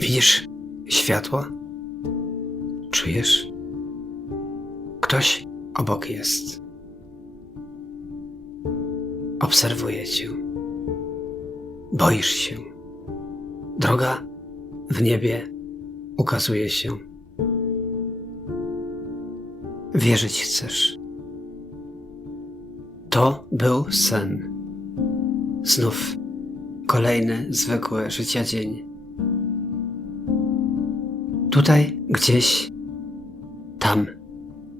Widzisz światło? Czujesz? Ktoś obok jest. Obserwuje cię. Boisz się. Droga w niebie ukazuje się. Wierzyć chcesz. To był sen. Znów kolejny zwykły życia dzień. Tutaj, gdzieś, tam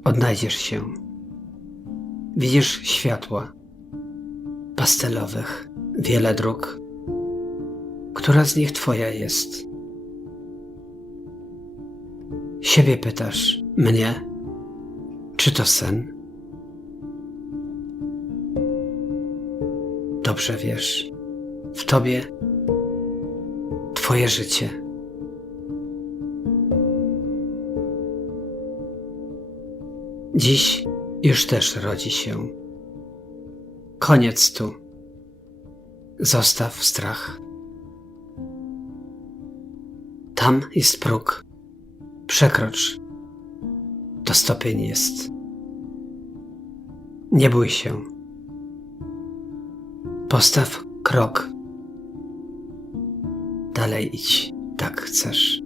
odnajdziesz się. Widzisz światła pastelowych, wiele dróg. Która z nich twoja jest? Siebie pytasz, mnie, czy to sen? Dobrze wiesz, w tobie twoje życie. Dziś już też rodzi się. Koniec tu. Zostaw strach. Tam jest próg. Przekrocz. To stopień jest. Nie bój się. Postaw krok. Dalej idź, tak chcesz.